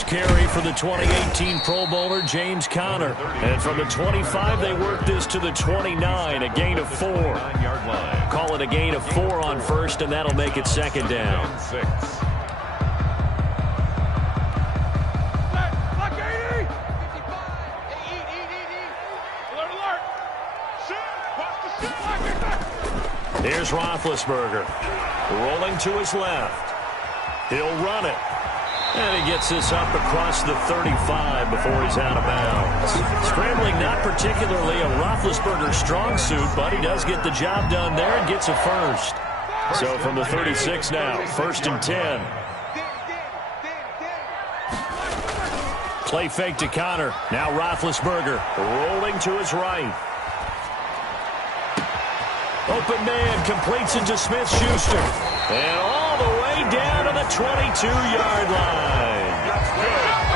first carry for the 2018 Pro Bowler, James Conner. And from the 25, they work this to the 29, a gain of 4. Call it a gain of 4 on first, and that'll make it second down. Here's Roethlisberger, rolling to his left. He'll run it. And he gets this up across the 35 before he's out of bounds. Scrambling not particularly a Roethlisberger strong suit, but he does get the job done there and gets a first. So from the 36 now, 1st and 10. Play fake to Conner. Now Roethlisberger rolling to his right. Open man completes it to Smith-Schuster. And all the way down to the 22-yard line.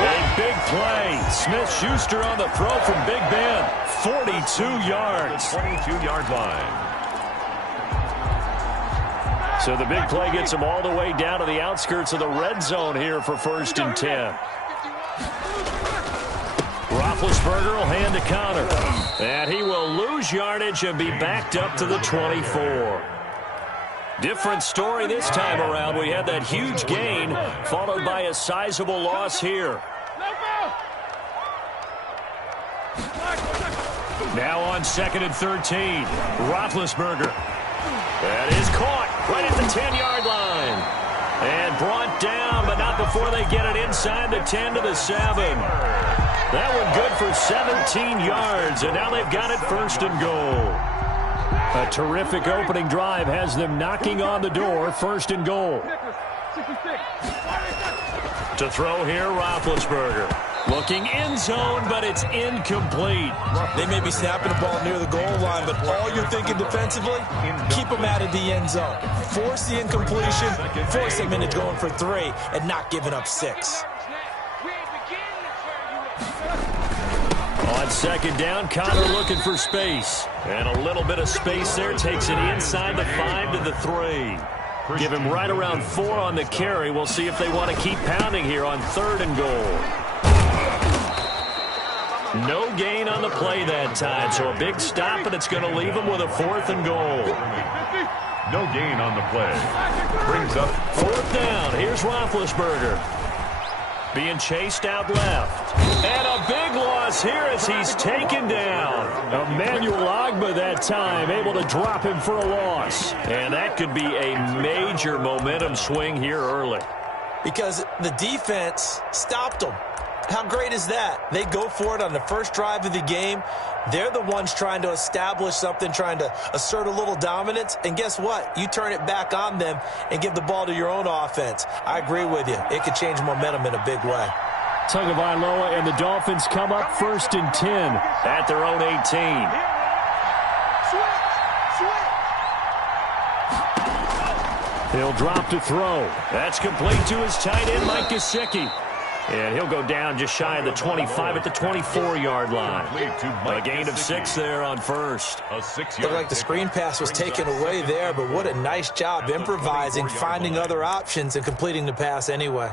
A big play. Smith-Schuster on the throw from Big Ben. 42 yards. 22-yard line. So the big play gets him all the way down to the outskirts of the red zone here for 1st and 10. Roethlisberger will hand to Conner. And he will lose yardage and be backed up to the 24. Different story this time around. We had that huge gain followed by a sizable loss here. Now on 2nd and 13. Roethlisberger. That is caught right at the 10-yard line. And brought down, but not before they get it inside the 10 to the 7. That one good for 17 yards, and now they've got it 1st and goal. A terrific opening drive has them knocking on the door, 1st and goal. To throw here, Roethlisberger. Looking end zone, but it's incomplete. They may be snapping the ball near the goal line, but all you're thinking defensively, keep them out of the end zone. Force the incompletion, force them into going for 3, and not giving up 6. On 2nd down, Conner looking for space. And a little bit of space there. Takes it inside the 5 to the 3. Give him right around 4 on the carry. We'll see if they want to keep pounding here on 3rd and goal. No gain on the play that time. So a big stop, and it's going to leave him with a 4th and goal. No gain on the play. Brings up 4th down. Here's Roethlisberger. Being chased out left. And a big loss here as he's taken down. Emmanuel Ogbah that time able to drop him for a loss. And that could be a major momentum swing here early. Because the defense stopped them. How great is that? They go for it on the first drive of the game. They're the ones trying to establish something, trying to assert a little dominance. And guess what? You turn it back on them and give the ball to your own offense. I agree with you. It could change momentum in a big way. Tagovailoa and the Dolphins come up 1st and 10 at their own 18. He'll drop to throw. That's complete to his tight end, Mike Gesicki. And he'll go down just shy of the 25 at the 24-yard line. A gain of 6 there on 1st. Looked like the screen pass was taken away there, but what a nice job improvising, finding other options, and completing the pass anyway.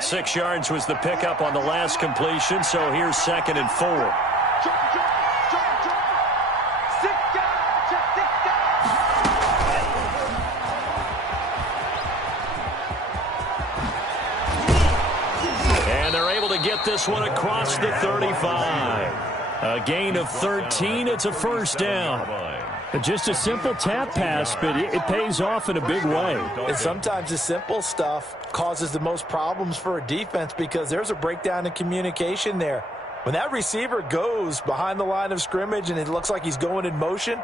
Six yards was the pickup on the last completion, so here's 2nd and 4. And they're able to get this one across the 35. A gain of 13. It's a 1st down. Just a simple tap pass, but it pays off in a big way. And sometimes the simple stuff causes the most problems for a defense because there's a breakdown in communication there. When that receiver goes behind the line of scrimmage and it looks like he's going in motion,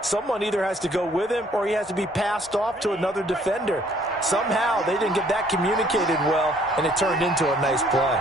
someone either has to go with him or he has to be passed off to another defender. Somehow they didn't get that communicated well, and it turned into a nice play.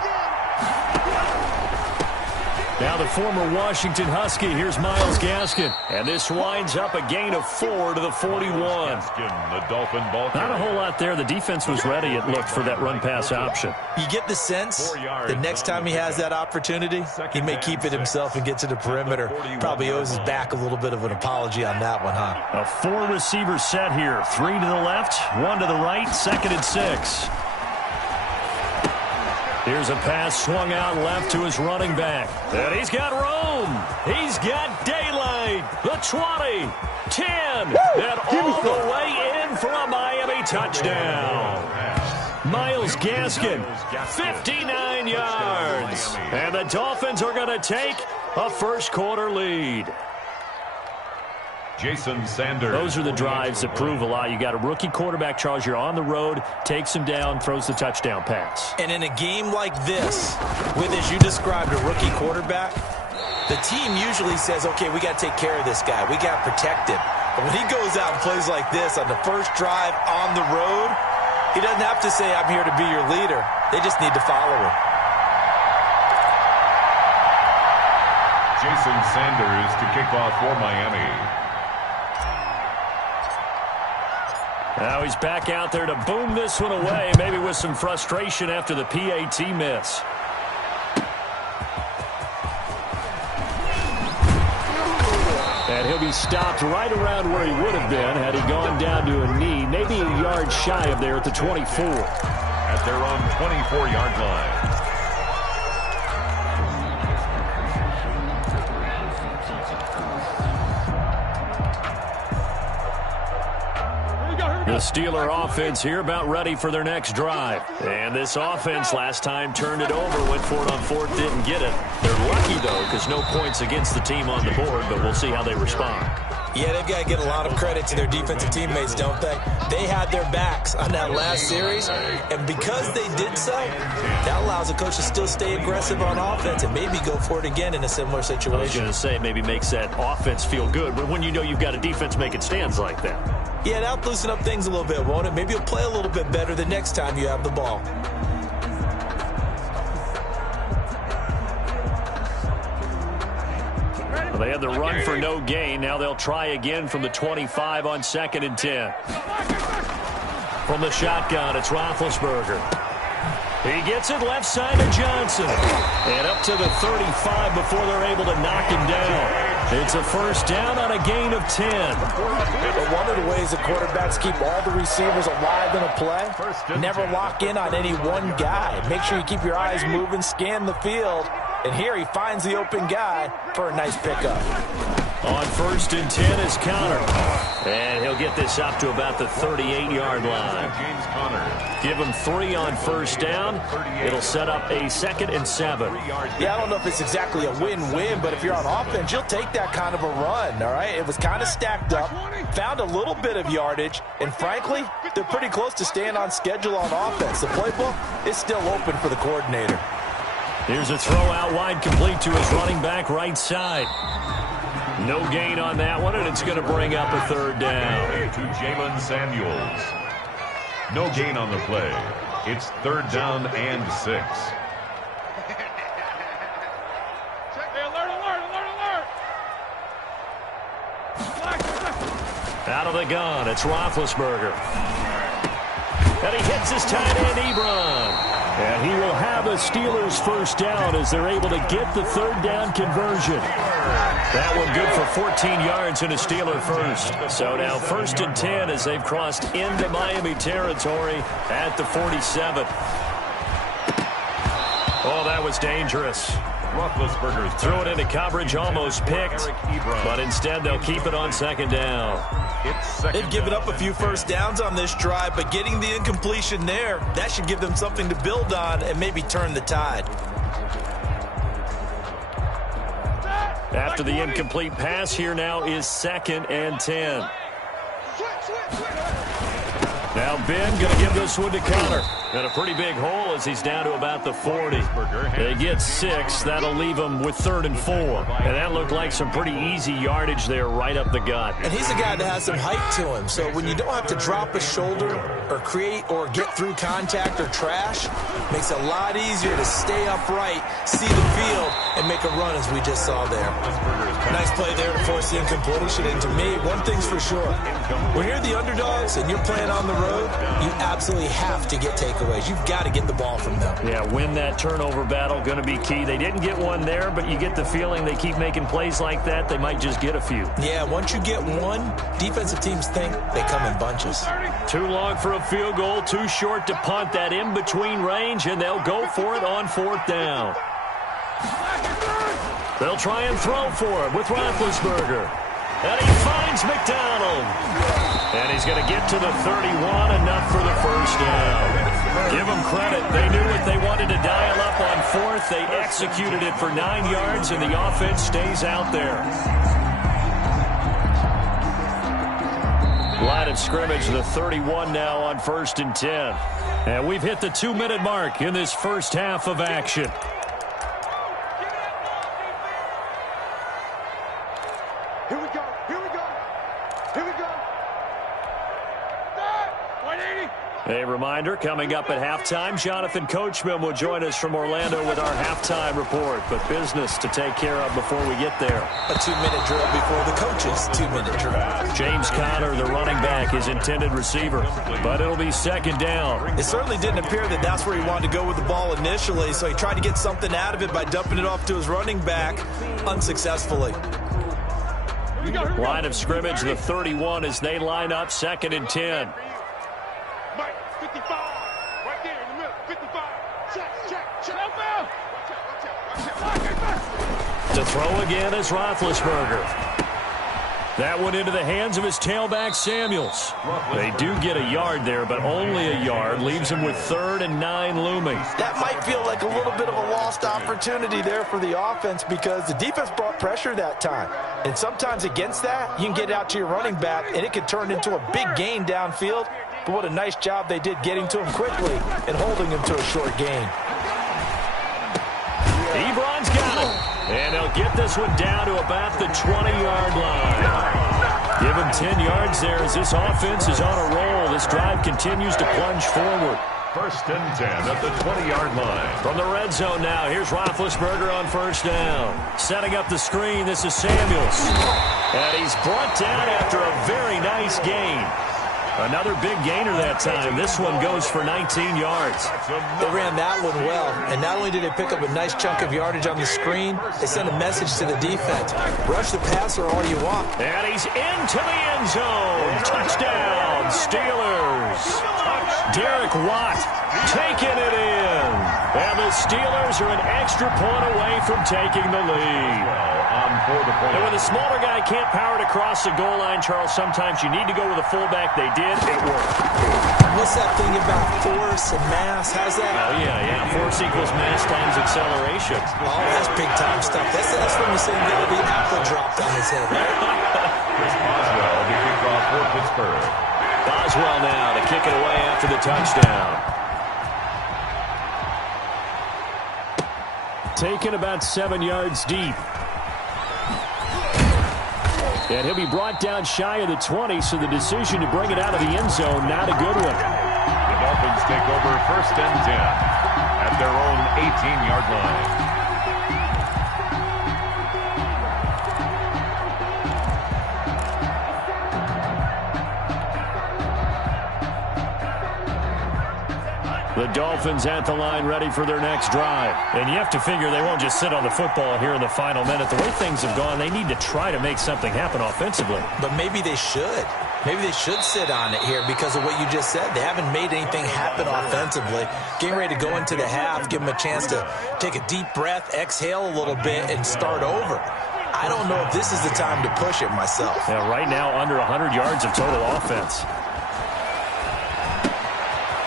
Now the former Washington Husky, here's Myles Gaskin. And this winds up a gain of 4 to the 41. The Dolphin ball Not a whole lot there. The defense was ready, it looked, for that run-pass option. You get the sense that next time he has that opportunity, he may keep it himself and get to the perimeter. Probably owes his back a little bit of an apology on that one, huh? A 4-receiver set here. 3 to the left, 1 to the right, 2nd and 6. Here's a pass swung out left to his running back. And he's got room. He's got daylight. The 20, 10, and all the way in for a Miami touchdown. Myles Gaskin, 59 yards. And the Dolphins are going to take a first-quarter lead. Jason Sanders. Those are the drives that prove a lot. You got a rookie quarterback, Charles. You're on the road, takes him down, throws the touchdown pass. And in a game like this, with, as you described, a rookie quarterback, the team usually says, okay, we got to take care of this guy. We got to protect him. But when he goes out and plays like this on the first drive on the road, he doesn't have to say, I'm here to be your leader. They just need to follow him. Jason Sanders to kick off for Miami. Now he's back out there to boom this one away, maybe with some frustration after the PAT miss. And he'll be stopped right around where he would have been had he gone down to a knee, maybe a yard shy of there at the 24. At their own 24-yard line. The Steeler offense here about ready for their next drive. And this offense last time turned it over, went for it on 4th, didn't get it. They're lucky, though, because no points against the team on the board, but we'll see how they respond. Yeah, they've got to get a lot of credit to their defensive teammates, don't they? They had their backs on that last series, and because they did so, that allows the coach to still stay aggressive on offense and maybe go for it again in a similar situation. I was going to say, it maybe makes that offense feel good, but when you know you've got a defense making stands like that. Yeah, that'll loosen up things a little bit, won't it? Maybe you'll play a little bit better the next time you have the ball. Well, they had the run for no gain. Now they'll try again from the 25 on 2nd and 10. From the shotgun, it's Roethlisberger. He gets it left side to Johnson. And up to the 35 before they're able to knock him down. It's a first down on a gain of 10. But one of the ways the quarterbacks keep all the receivers alive in a play, never lock in on any one guy. Make sure you keep your eyes moving, scan the field. And here he finds the open guy for a nice pickup. On 1st and 10 is Connor. And he'll get this up to about the 38-yard line. Give him 3 on 1st down. It'll set up a 2nd and 7. Yeah, I don't know if it's exactly a win-win, but if you're on offense, you'll take that kind of a run, all right? It was kind of stacked up, found a little bit of yardage, and frankly, they're pretty close to staying on schedule on offense. The playbook is still open for the coordinator. Here's a throw out wide, complete to his running back right side. No gain on that one, and it's going to bring up a 3rd down. To Jalen Samuels. No gain on the play. It's 3rd down and 6. Out of the gun, it's Roethlisberger. And he hits his tight end, Ebron. And he will have a Steelers first down as they're able to get the 3rd down conversion. That one good for 14 yards and a Steeler first. So now 1st and 10 as they've crossed into Miami territory at the 47. Oh, that was dangerous. Roethlisberger threw it into coverage, almost picked, but instead they'll keep it on 2nd down. They've given up a few first downs on this drive, but getting the incompletion there, that should give them something to build on and maybe turn the tide. After the incomplete pass, here now is 2nd and 10. Now Ben going to give this one to Connor. And a pretty big hole as he's down to about the 40. They get 6. That'll leave him with 3rd and 4. And that looked like some pretty easy yardage there right up the gut. And he's a guy that has some height to him. So when you don't have to drop a shoulder or create or get through contact or trash, makes it a lot easier to stay upright, see the field, and make a run as we just saw there. Nice play there to force the incompletion. And to me, one thing's for sure. When you're the underdogs and you're playing on the road, you absolutely have to get takeaways. You've got to get the ball from them. Yeah, win that turnover battle, going to be key. They didn't get one there, but you get the feeling they keep making plays like that, they might just get a few. Yeah, once you get one, defensive teams think they come in bunches. Too long for a field goal, too short to punt. That in-between range, and they'll go for it on 4th down. They'll try and throw for it with Roethlisberger. And he finds McDonald. And he's going to get to the 31, enough for the first down. Give them credit. They knew what they wanted to dial up on 4th. They executed it for 9 yards, and the offense stays out there. Line of scrimmage, the 31 now on 1st and 10. And we've hit the 2-minute mark in this first half of action. Here we go. Here we go. Here we go. Start. 180. A reminder, coming up at halftime, Jonathan Coachman will join us from Orlando with our halftime report. But business to take care of before we get there. A 2-minute drill before the coach's 2-minute drill. James Conner, the running back, his intended receiver. But it'll be 2nd down. It certainly didn't appear that that's where he wanted to go with the ball initially, so he tried to get something out of it by dumping it off to his running back unsuccessfully. Line of scrimmage, the 31 as they line up, 2nd and 10. Mike, 55. Right there in the middle. 55. Check. Watch out. To throw again is Roethlisberger. That went into the hands of his tailback, Samuels. They do get a yard there, but only a yard. Leaves him with 3rd and 9 looming. That might feel like a little bit of a lost opportunity there for the offense because the defense brought pressure that time. And sometimes against that, you can get out to your running back, and it could turn into a big gain downfield. But what a nice job they did getting to him quickly and holding him to a short gain. Ebron's got it. And they'll get this one down to about the 20-yard line. Give him 10 yards there as this offense is on a roll. This drive continues to plunge forward. 1st and 10 at the 20-yard line. From the red zone now, here's Roethlisberger on 1st down. Setting up the screen, this is Samuels. And he's brought down after a very nice gain. Another big gainer that time. This one goes for 19 yards. They ran that one well, and not only did they pick up a nice chunk of yardage on the screen, they sent a message to the defense. Rush the passer all you want. And he's into the end zone. Touchdown, Steelers. Derek Watt taking it in. And the Steelers are an extra point away from taking the lead. And when the smaller guy can't power it across the goal line, Charles, sometimes you need to go with a fullback. They did. It worked. What's that thing about force and mass? How's that? Oh, yeah. Force equals mass times acceleration. Oh, that's big-time stuff. That's when you're saying that the apple dropped on his head, right? Chris Boswell, the kickoff for Pittsburgh. Boswell now to kick it away after the touchdown. Taken about 7 yards deep. And he'll be brought down shy of the 20, so the decision to bring it out of the end zone, not a good one. The Dolphins take over 1st and 10 at their own 18-yard line. The Dolphins at the line ready for their next drive. And you have to figure they won't just sit on the football here in the final minute. The way things have gone, they need to try to make something happen offensively. But maybe they should. Maybe they should sit on it here because of what you just said. They haven't made anything happen offensively. Getting ready to go into the half, give them a chance to take a deep breath, exhale a little bit, and start over. I don't know if this is the time to push it myself. Yeah, right now under 100 yards of total offense.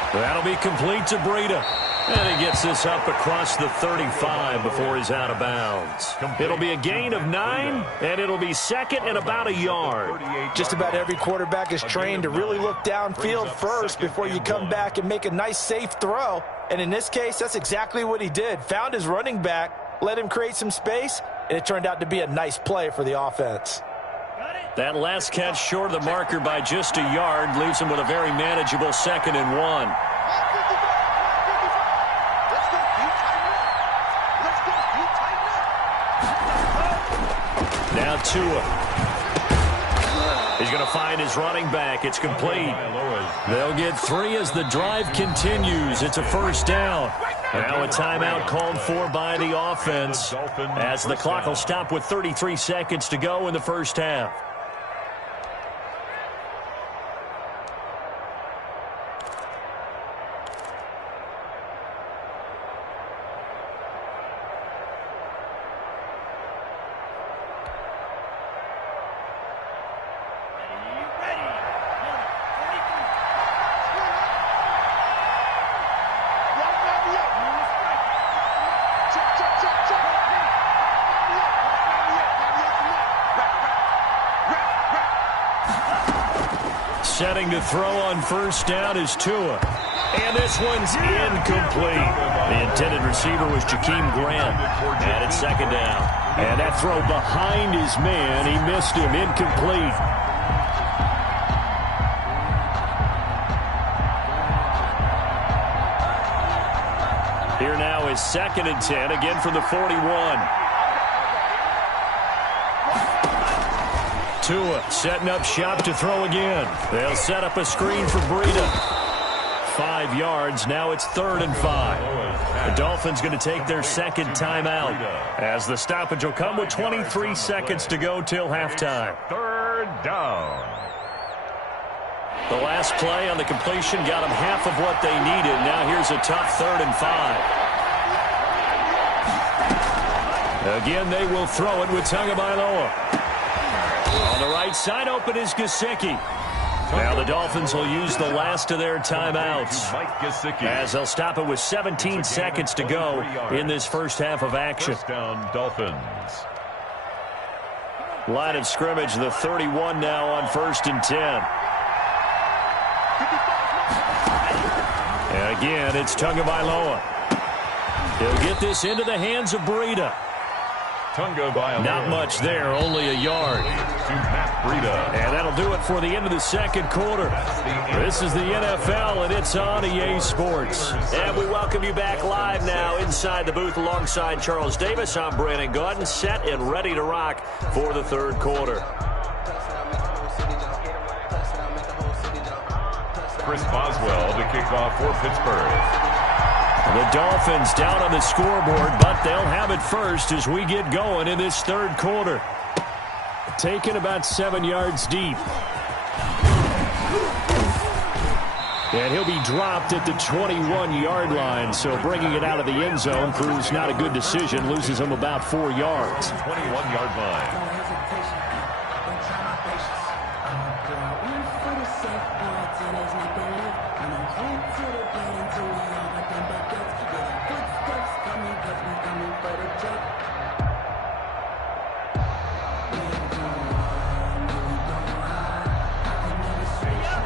That'll be complete to Breida. And he gets this up across the 35 before he's out of bounds. It'll be a gain of 9, and it'll be second and about a yard. Just about every quarterback is trained to really look downfield first before you come back and make a nice, safe throw. And in this case, that's exactly what he did. Found his running back, let him create some space, and it turned out to be a nice play for the offense. That last catch short of the marker by just a yard leaves him with a very manageable 2nd and 1. Now Tua. He's going to find his running back. It's complete. They'll get 3 as the drive continues. It's a first down. Now a timeout called for by the offense as the clock will stop with 33 seconds to go in the first half. Setting to throw on first down is Tua. And this one's incomplete. The intended receiver was Jakeem Grant. And it's 2nd down. And that throw behind his man. He missed him. Incomplete. Here now is 2nd and 10. Again from the 41. Tua setting up shop to throw again. They'll set up a screen for Breida. 5 yards. Now it's 3rd and 5. The Dolphins going to take their 2nd timeout as the stoppage will come with 23 seconds to go till halftime. 3rd down. The last play on the completion got them half of what they needed. Now here's a tough 3rd and 5. Again, they will throw it with Tagovailoa. On the right side, open is Gesicki. Now the Dolphins will use the last of their timeouts as they'll stop it with 17 seconds to go in this first half of action. First down, Dolphins. Line of scrimmage, the 31 now on 1st and 10. And again, it's Tagovailoa. He'll get this into the hands of Breida. Not much there, only a yard. And that'll do it for the end of the 2nd quarter. This is the NFL, and it's on EA Sports. And we welcome you back live now inside the booth alongside Charles Davis. I'm Brandon Gaudin, set and ready to rock for the 3rd quarter. Chris Boswell to kick off for Pittsburgh. The Dolphins down on the scoreboard, but they'll have it first as we get going in this 3rd quarter. Taken about 7 yards deep. And he'll be dropped at the 21-yard line, so bringing it out of the end zone proves not a good decision, loses him about 4 yards. 21-yard line.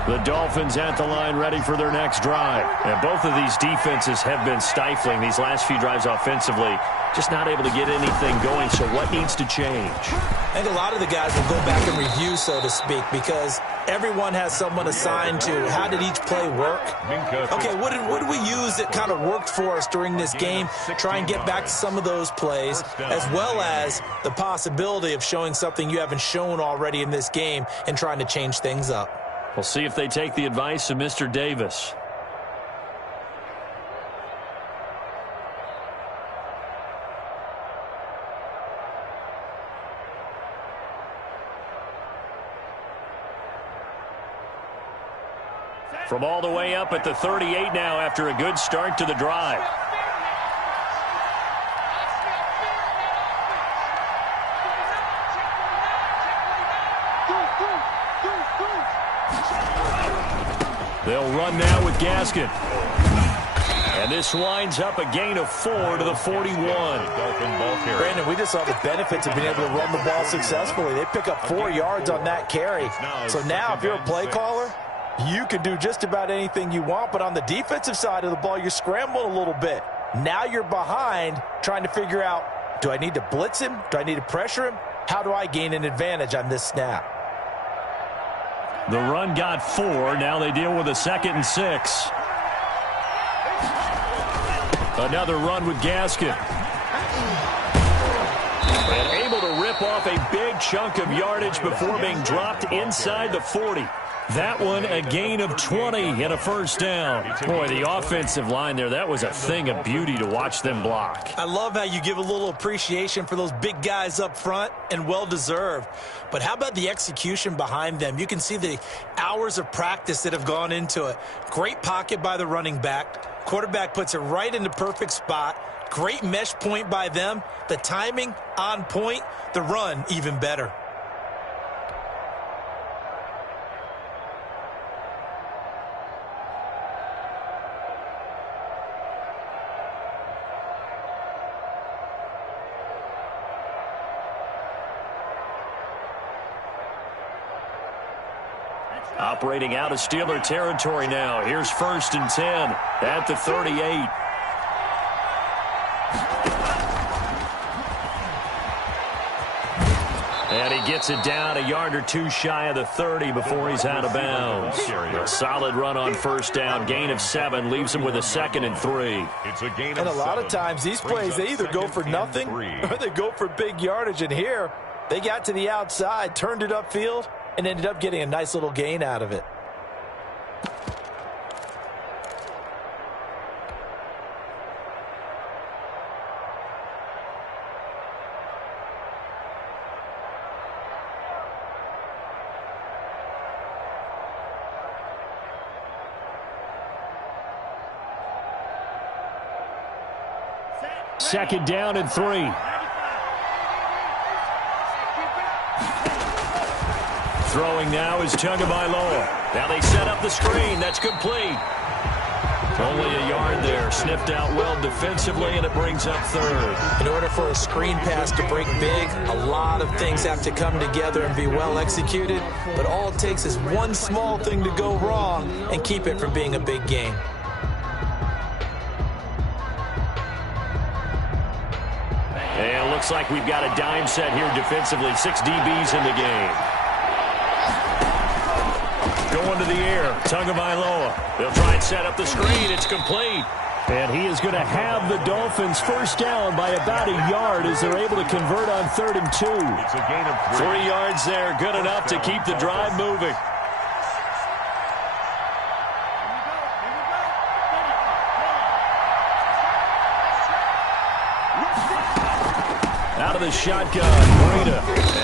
The Dolphins at the line ready for their next drive. And both of these defenses have been stifling these last few drives offensively. Just not able to get anything going, so what needs to change? I think a lot of the guys will go back and review, so to speak, because everyone has someone assigned to how did each play work. Okay, what did we use that kind of worked for us during this game? Try and get back to some of those plays, as well as the possibility of showing something you haven't shown already in this game and trying to change things up. We'll see if they take the advice of Mr. Davis. From all the way up at the 38 now after a good start to the drive. They'll run now with Gaskin. And this winds up a gain of 4 to the 41. Brandon, we just saw the benefits of being able to run the ball successfully. They pick up 4 yards on that carry. So now if you're a play caller, you can do just about anything you want. But on the defensive side of the ball, you're scrambling a little bit. Now you're behind trying to figure out, do I need to blitz him? Do I need to pressure him? How do I gain an advantage on this snap? The run got 4. Now they deal with a 2nd and 6. Another run with Gaskin. And able to rip off a big chunk of yardage before being dropped inside the 40. That one a gain of 20 and a first down. Boy, the offensive line there, that was a thing of beauty to watch them block. I love how you give a little appreciation for those big guys up front, and well-deserved. But how about the execution behind them? You can see the hours of practice that have gone into it. Great pocket by the running back. Quarterback puts it right in the perfect spot. Great mesh point by them. The timing on point. The run even better. Operating out of Steeler territory now. Here's 1st and 10 at the 38. And he gets it down a yard or 2 shy of the 30 before he's out of bounds. A solid run on 1st down. Gain of 7 leaves him with a 2nd and 3. And a lot of times these plays, they either go for nothing or they go for big yardage. And here, they got to the outside, turned it upfield, and ended up getting a nice little gain out of it. Second down and 3. Throwing now is Tagovailoa. Now they set up the screen. That's complete. Only a yard there. Sniffed out well defensively, and it brings up 3rd. In order for a screen pass to break big, a lot of things have to come together and be well executed. But all it takes is one small thing to go wrong and keep it from being a big gain. And it looks like we've got a dime set here defensively. 6 DBs in the game. Going to the air, Tagovailoa. They'll try and set up the screen. It's complete. And he is going to have the Dolphins first down by about a yard as they're able to convert on 3rd and 2. It's a gain of 3 yards there, good enough to keep the drive moving. Out of the shotgun, Breida.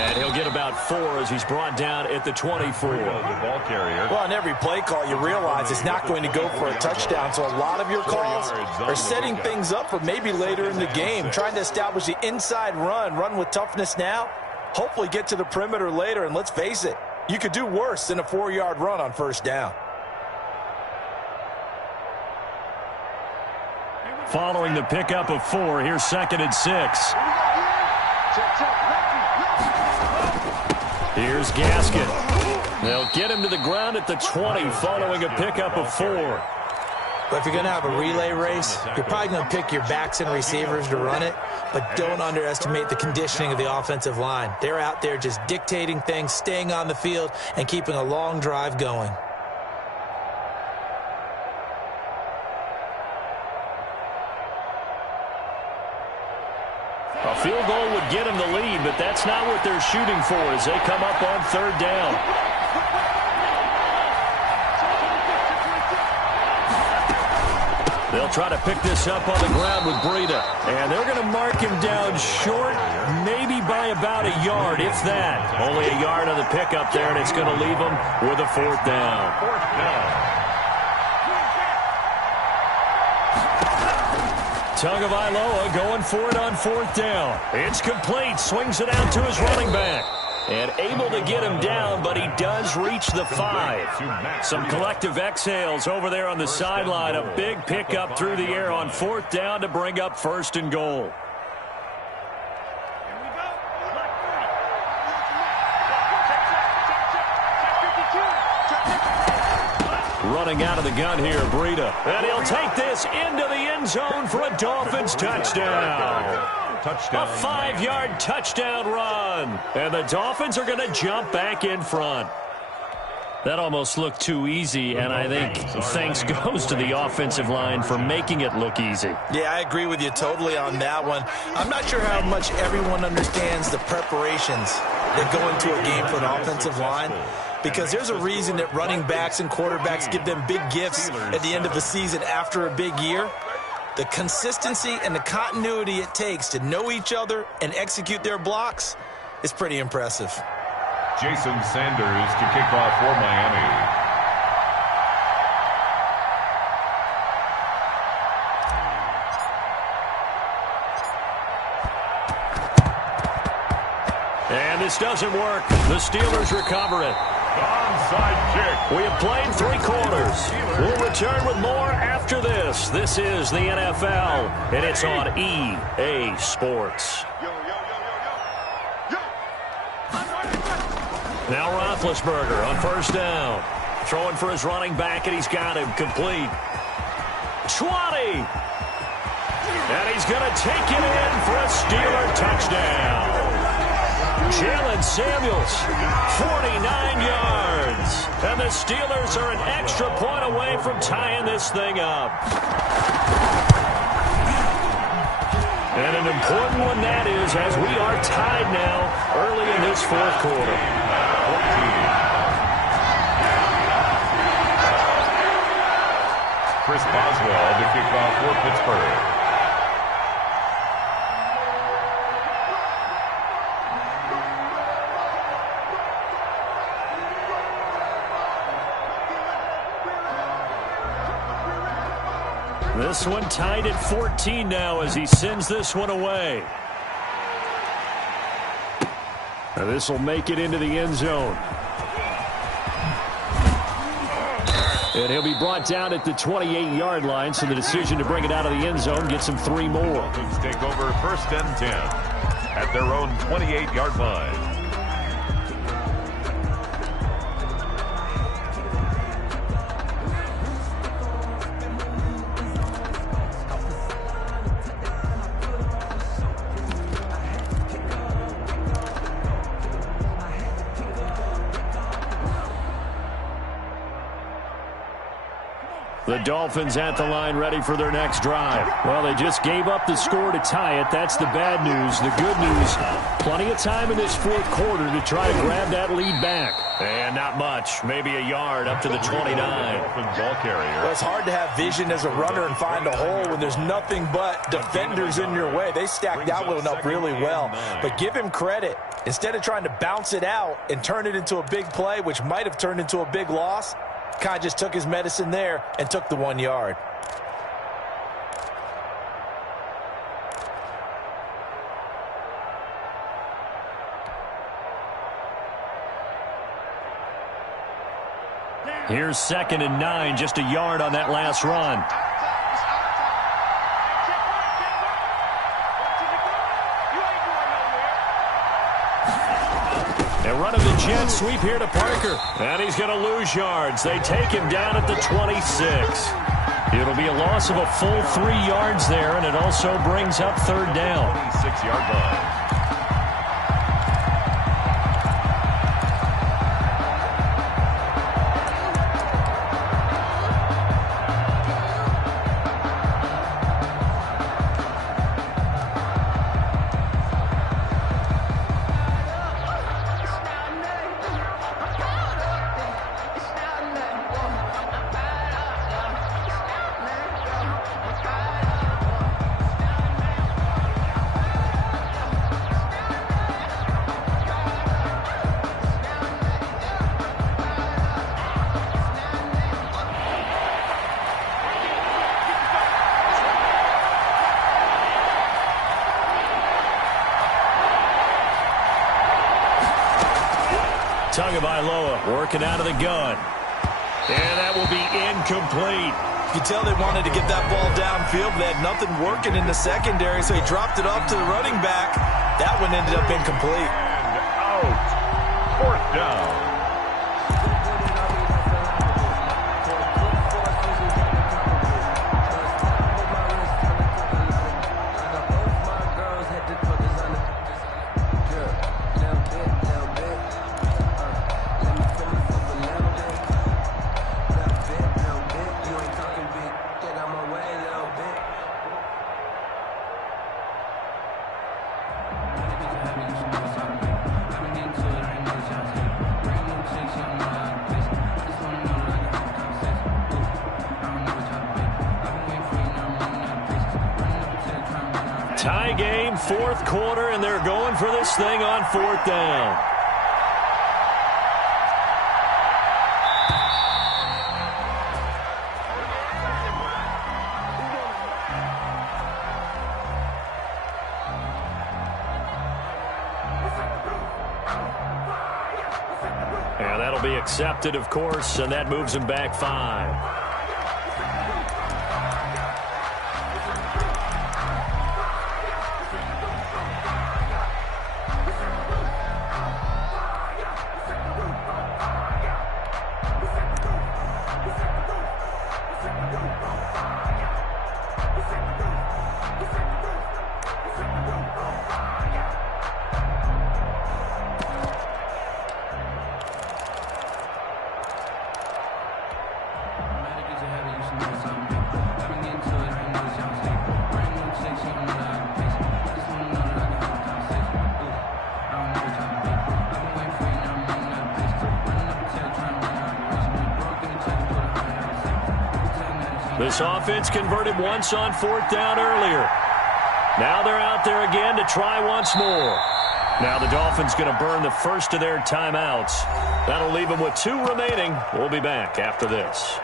And he'll get about 4 as he's brought down at the 24. The ball carrier. Well, on every play call, you realize it's not going to go for a touchdown. So a lot of your calls are setting things up for maybe later in the game, trying to establish the inside run with toughness now, hopefully get to the perimeter later. And let's face it, you could do worse than a 4-yard run on 1st down. Following the pickup of 4, here's 2nd and 6. Here's Gaskin. They'll get him to the ground at the 20 following a pickup of 4. But if you're going to have a relay race, you're probably going to pick your backs and receivers to run it, but don't underestimate the conditioning of the offensive line. They're out there just dictating things, staying on the field, and keeping a long drive going. A field goal would get them the lead, but that's not what they're shooting for as they come up on 3rd down. They'll try to pick this up on the ground with Breida. And they're going to mark him down short, maybe by about a yard, if that. Only a yard on the pickup there, and it's going to leave them with a 4th down. 4th down. Tagovailoa going for it on 4th down. It's complete. Swings it out to his running back. And able to get him down, but he does reach the 5. Some collective exhales over there on the sideline. A big pickup through the air on 4th down to bring up 1st and goal. Running out of the gun here, Breida. And he'll take this into the end zone for a Dolphins touchdown. A 5-yard touchdown run. And the Dolphins are going to jump back in front. That almost looked too easy, and I think thanks goes to the offensive line for making it look easy. Yeah, I agree with you totally on that one. I'm not sure how much everyone understands the preparations that go into a game for an offensive line, because there's a reason that running backs and quarterbacks give them big gifts at the end of the season after a big year. The consistency and the continuity it takes to know each other and execute their blocks is pretty impressive. Jason Sanders to kick off for Miami. And this doesn't work. The Steelers recover it. Onside kick. We have played 3 quarters. We'll return with more after this. This is the NFL, and it's on EA Sports. Now Roethlisberger on 1st down. Throwing for his running back, and he's got him complete. 20. And he's going to take it in for a Steeler touchdown. Jalen Samuels, 49 yards. And the Steelers are an extra point away from tying this thing up. And an important one that is, as we are tied now early in this 4th quarter. Chris Boswell to kick off for Pittsburgh. This one tied at 14 now as he sends this one away. Now this will make it into the end zone. And he'll be brought down at the 28-yard line, so the decision to bring it out of the end zone gets him 3 more. Dolphins take over 1st and 10 at their own 28-yard line. The Dolphins at the line ready for their next drive. Well, they just gave up the score to tie it. That's the bad news. The good news, plenty of time in this 4th quarter to try to grab that lead back. And not much. Maybe a yard up to the 29. Ball carrier. Well, it's hard to have vision as a runner and find a hole when there's nothing but defenders in your way. They stacked that one up really well. But give him credit. Instead of trying to bounce it out and turn it into a big play, which might have turned into a big loss, Kai just took his medicine there and took the 1 yard. Here's 2nd and 9, just a yard on that last run. They're running the jet sweep here to Parker. And he's going to lose yards. They take him down at the 26. It'll be a loss of a full 3 yards there, and it also brings up 3rd down. 26-yard line. Working out of the gun. And that will be incomplete. You can tell they wanted to get that ball downfield. They had nothing working in the secondary, so he dropped it off to the running back. That one ended up incomplete. And out. Fourth down. Tie game, fourth quarter, and they're going for this thing on fourth down. And that'll be accepted, of course, and that moves him back 5. This offense converted once on fourth down earlier. Now they're out there again to try once more. Now the Dolphins going to burn the first of their timeouts. That'll leave them with 2 remaining. We'll be back after this.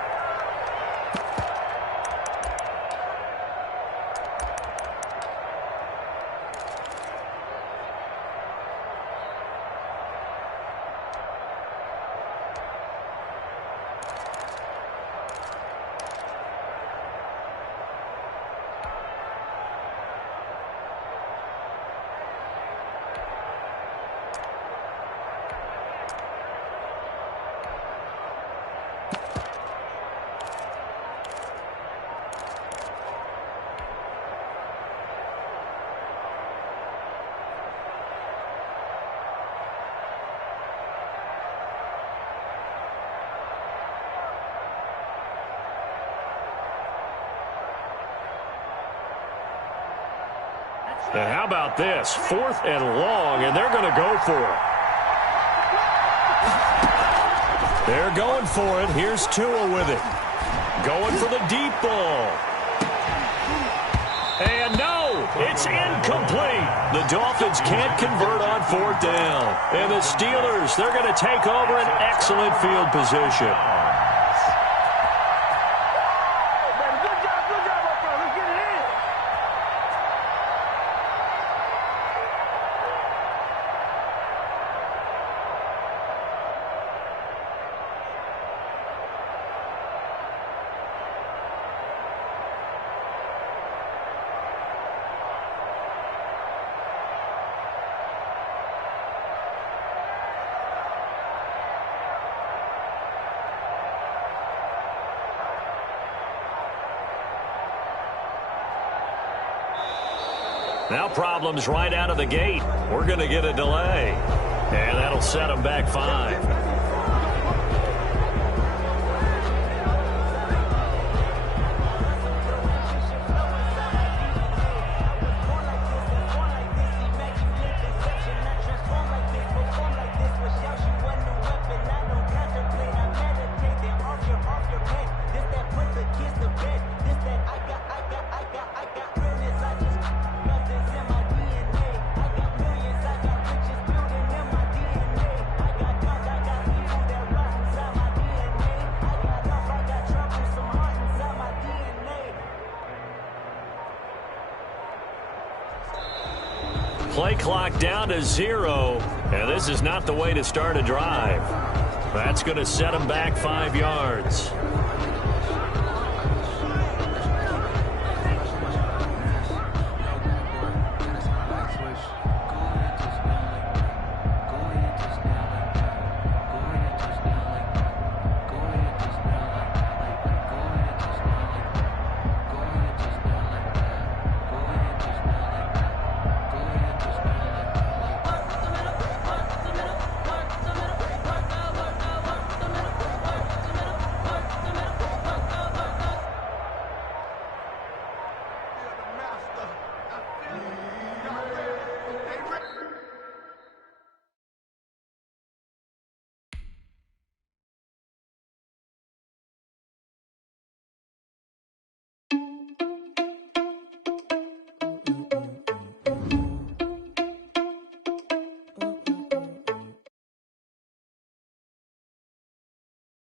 And how about this? 4th and long, and they're going to go for it. They're going for it. Here's Tua with it. Going for the deep ball. And no, it's incomplete. The Dolphins can't convert on 4th down. And the Steelers, they're going to take over an excellent field position. Now problems right out of the gate. We're going to get a delay. And that'll set them back 5. Play clock down to 0, and this is not the way to start a drive. That's going to set him back 5 yards.